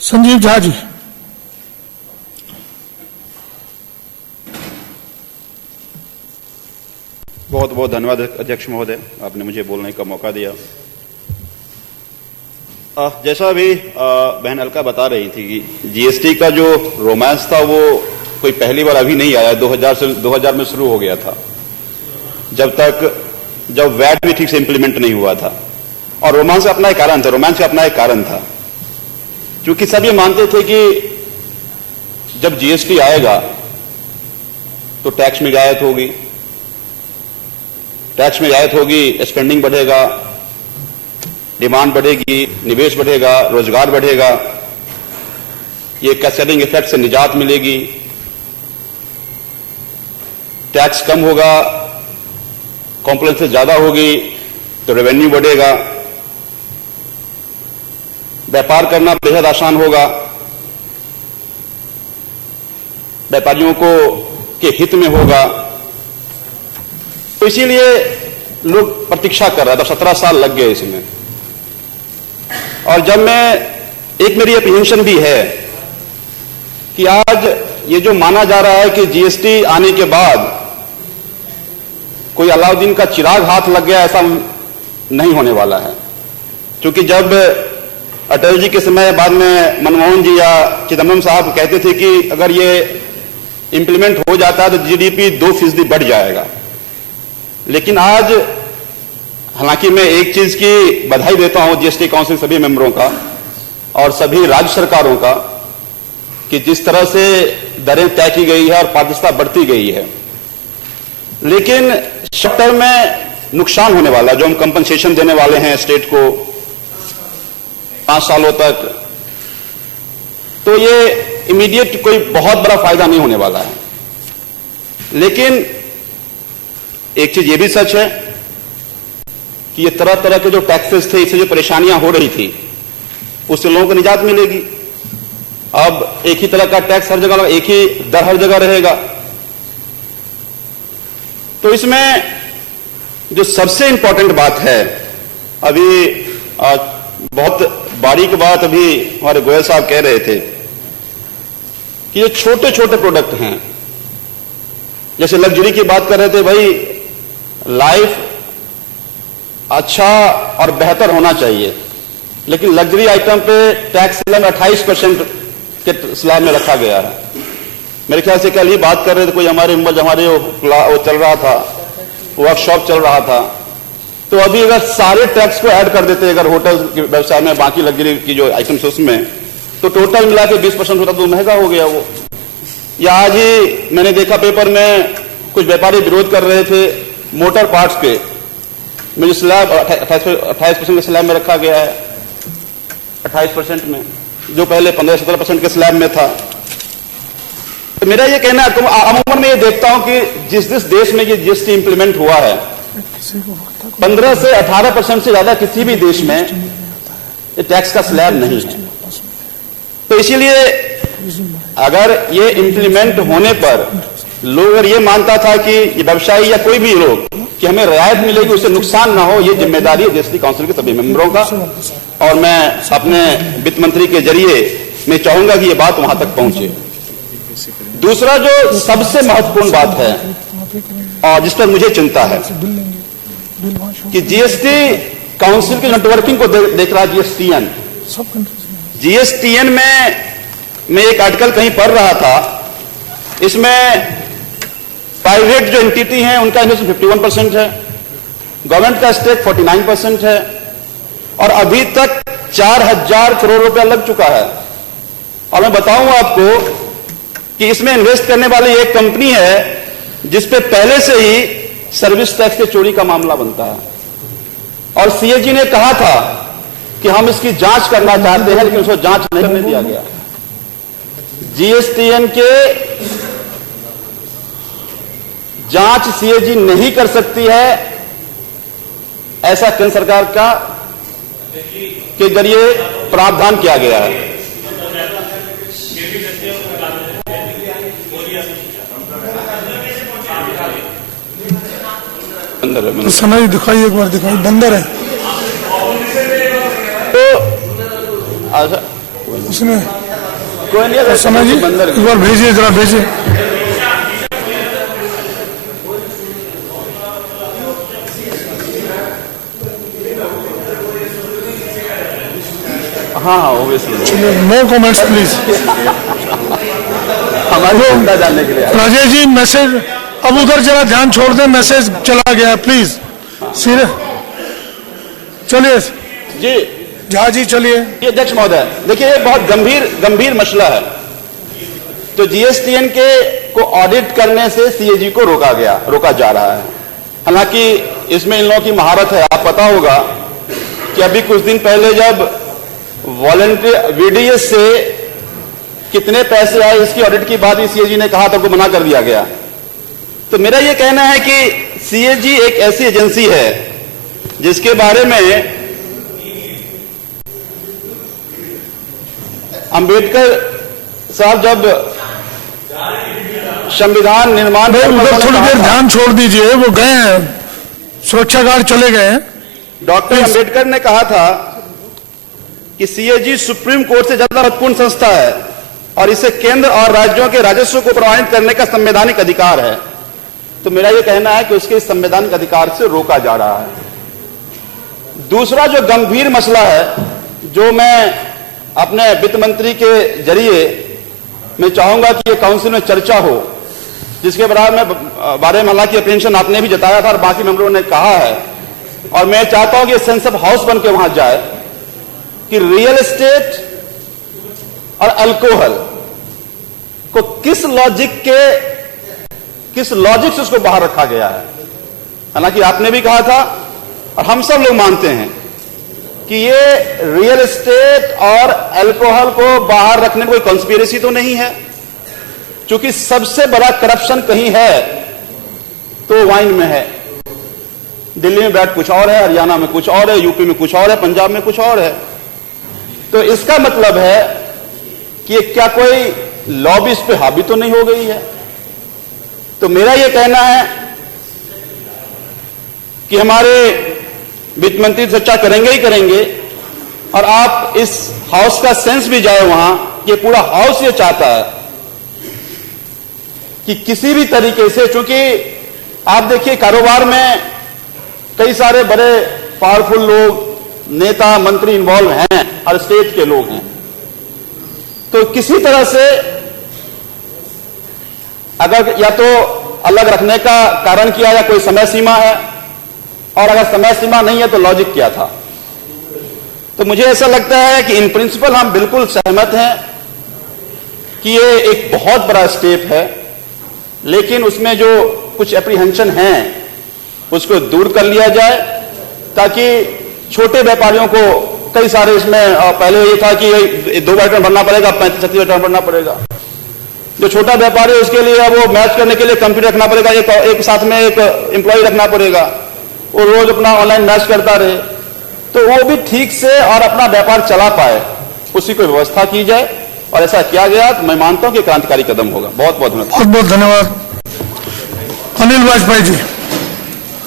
संजीव झा जी। बहुत बहुत धन्यवाद अध्यक्ष महोदय, आपने मुझे बोलने का मौका दिया। जैसा अभी बहन अलका बता रही थी कि जीएसटी का जो रोमांस था वो कोई पहली बार अभी नहीं आया, 2000 में शुरू हो गया था, जब वैट भी ठीक से इंप्लीमेंट नहीं हुआ था। और रोमांस का अपना एक कारण था, रोमांस का अपना एक कारण था, क्योंकि सब ये मानते थे कि जब जीएसटी आएगा तो टैक्स में रियायत होगी, टैक्स में रियायत होगी, स्पेंडिंग बढ़ेगा, डिमांड बढ़ेगी, निवेश बढ़ेगा, रोजगार बढ़ेगा, ये कैस्केडिंग इफेक्ट से निजात मिलेगी, टैक्स कम होगा, कॉम्प्लेक्स ज्यादा होगी तो रेवेन्यू बढ़ेगा, व्यापार करना बेहद आसान होगा, व्यापारियों को के हित में होगा। तो इसीलिए लोग प्रतीक्षा कर रहे थे, 17 साल लग गए इसमें। और जब एक मेरी अप्रीहेंशन भी है कि आज ये जो माना जा रहा है कि जीएसटी आने के बाद कोई अलाउद्दीन का चिराग हाथ लग गया, ऐसा नहीं होने वाला है। क्योंकि जब अटल जी के समय, बाद में मनमोहन जी या चिदम्बरम साहब कहते थे कि अगर ये इंप्लीमेंट हो जाता है तो जीडीपी 2% बढ़ जाएगा। लेकिन आज, हालांकि मैं एक चीज की बधाई देता हूं जीएसटी काउंसिल सभी मेंबरों का और सभी राज्य सरकारों का कि जिस तरह से दरें तय की गई है और पारदर्शिता बढ़ती गई है। लेकिन शॉर्ट टर्म में नुकसान होने वाला है, जो हम कंपनसेशन देने वाले हैं स्टेट को 5 सालों तक, तो ये इमीडिएट कोई बहुत बड़ा फायदा नहीं होने वाला है। लेकिन एक चीज ये भी सच है कि ये तरह तरह के जो टैक्सेस थे, इससे जो परेशानियां हो रही थी, उससे लोगों को निजात मिलेगी। अब एक ही तरह का टैक्स हर जगह, एक ही दर हर जगह रहेगा। तो इसमें जो सबसे इंपॉर्टेंट बात है, अभी बहुत बारीक बात अभी हमारे गोयल साहब कह रहे थे कि ये छोटे छोटे प्रोडक्ट हैं। जैसे लग्जरी की बात कर रहे थे, भाई लाइफ अच्छा और बेहतर होना चाहिए, लेकिन लग्जरी आइटम पे टैक्स स्लैब 28% के स्लैब में रखा गया है। मेरे ख्याल से कल ही बात कर रहे थे, कोई हमारे वो चल रहा था, वर्कशॉप चल रहा था, तो अभी अगर सारे टैक्स को ऐड कर देते, अगर होटल के व्यवसाय में बाकी लग्जरी की जो आइटम्स उसमें, तो टोटल मिला के 20% होता तो महंगा हो गया वो। या आज ही मैंने देखा पेपर में कुछ व्यापारी विरोध कर रहे थे मोटर पार्ट्स पे, में जो स्लैब 28% के स्लैब में रखा गया है, 28% में, जो पहले 15-17% के स्लैब में था। तो मेरा ये कहना है, अमूमन मैं ये देखता हूं कि जिस देश में ये जीएसटी इंप्लीमेंट हुआ है, 15 से 18% से ज्यादा किसी भी देश में ये टैक्स का स्लैब नहीं है। तो इसीलिए अगर ये इंप्लीमेंट होने पर लोग अगर ये मानता था कि ये व्यवसायी या कोई भी लोग कि हमें रियायत मिलेगी, उससे नुकसान ना हो, ये जिम्मेदारी है जीएसटी काउंसिल के सभी मेंबरों का। और मैं अपने वित्त मंत्री के जरिए मैं चाहूंगा कि ये बात वहां तक पहुंचे। दूसरा जो सबसे महत्वपूर्ण बात है और जिस पर मुझे चिंता है कि जीएसटी काउंसिल की नेटवर्किंग को देख रहा है जीएसटीएन में मैं एक आर्टिकल कहीं पढ़ रहा था, इसमें प्राइवेट जो एंटिटी हैं उनका इन्वेस्टमेंट 51% है, गवर्नमेंट का स्टेक 49% है, और अभी तक 4000 करोड़ रुपया लग चुका है। और मैं बताऊं आपको कि इसमें इन्वेस्ट करने वाली एक कंपनी है जिसपे पहले से ही सर्विस टैक्स के चोरी का मामला बनता है, और सीएजी ने कहा था कि हम इसकी जांच करना चाहते हैं, लेकिन उसको जांच नहीं करने दिया गया। जीएसटीएन के जांच सीएजी नहीं कर सकती है, ऐसा केंद्र सरकार का के जरिए प्रावधान किया गया है। तो समय दिखाई, एक बार दिखाई, बंदर है। तो अच्छा, उसने कोई नहीं, अगर समय जी बंदर एक बार भेजिए, जरा भेजिए। हाँ हाँ ओबियसली नो कमेंट्स प्लीज। हमारी चिंता जानने के लिए आए। राजेश जी मैसेज अब उधर जरा ध्यान छोड़ दें, मैसेज चला गया प्लीज। सीरियस चलिए जी झा जी चलिए। ये अध्यक्ष महोदय देखिए, ये बहुत गंभीर मसला है। तो जीएसटीएन के को ऑडिट करने से सीएजी को रोका जा रहा है। हालांकि इसमें इन लोगों की महारत है। आप पता होगा कि अभी कुछ दिन पहले जब वॉलंटियर वीडीएस से कितने पैसे आए इसकी ऑडिट की बात भी सीएजी ने कहा था, को मना कर दिया गया। तो मेरा यह कहना है कि सीएजी एक ऐसी एजेंसी है जिसके बारे में अंबेडकर साहब जब संविधान निर्माण उधर थोड़ी देर ध्यान छोड़ दीजिए, वो गए हैं, सुरक्षा गार्ड चले गए हैं। डॉक्टर अंबेडकर ने कहा था कि सीएजी सुप्रीम कोर्ट से ज्यादा महत्वपूर्ण संस्था है और इसे केंद्र और राज्यों के राजस्व को प्रमाणित करने का संवैधानिक अधिकार है। तो मेरा यह कहना है कि उसके संवैधानिक अधिकार से रोका जा रहा है। दूसरा जो गंभीर मसला है, जो मैं अपने वित्त मंत्री के जरिए मैं चाहूंगा कि ये काउंसिल में चर्चा हो, जिसके बारे में हालांकि अप्रीहेंशन आपने भी जताया था और बाकी मेंबरों ने कहा है, और मैं चाहता हूं कि सेंस ऑफ हाउस बन के वहां जाए कि रियल एस्टेट और अल्कोहल को किस लॉजिक से उसको बाहर रखा गया है। हालांकि आपने भी कहा था और हम सब लोग मानते हैं कि ये रियल एस्टेट और अल्कोहल को बाहर रखने में कोई कॉन्स्पिरेसी तो नहीं है। क्योंकि सबसे बड़ा करप्शन कहीं है तो वाइन में है। दिल्ली में ब्रांड कुछ और है, हरियाणा में कुछ और है, यूपी में कुछ और है, पंजाब में कुछ और है। तो इसका मतलब है कि क्या कोई लॉबी इस पे हावी तो नहीं हो गई है। तो मेरा यह कहना है कि हमारे वित्त मंत्री चर्चा करेंगे ही करेंगे, और आप इस हाउस का सेंस भी जाए वहां, ये पूरा हाउस ये चाहता है कि किसी भी तरीके से, क्योंकि आप देखिए कारोबार में कई सारे बड़े पावरफुल लोग, नेता मंत्री इन्वॉल्व हैं और स्टेट के लोग हैं। तो किसी तरह से अगर या तो अलग रखने का कारण किया या कोई समय सीमा है, और अगर समय सीमा नहीं है तो लॉजिक क्या था। तो मुझे ऐसा लगता है कि इन प्रिंसिपल हम बिल्कुल सहमत हैं कि ये एक बहुत बड़ा स्टेप है, लेकिन उसमें जो कुछ एप्रीहेंशन हैं उसको दूर कर लिया जाए, ताकि छोटे व्यापारियों को कई सारे इसमें पहले ये था कि 2 रिटर्न भरना पड़ेगा, 35-36 रिटर्न भरना पड़ेगा। जो छोटा व्यापारी है उसके लिए वो मैच करने के लिए कंप्यूटर रखना पड़ेगा, एक साथ में एक एम्प्लॉय रखना पड़ेगा, वो रोज अपना ऑनलाइन मैच करता रहे, तो वो भी ठीक से और अपना व्यापार चला पाए, उसी को व्यवस्था की जाए। और ऐसा किया गया तो मैं मानता हूं कि क्रांतिकारी कदम होगा। बहुत बहुत धन्यवाद। बहुत बहुत धन्यवाद। अनिल वाजपेयी जी।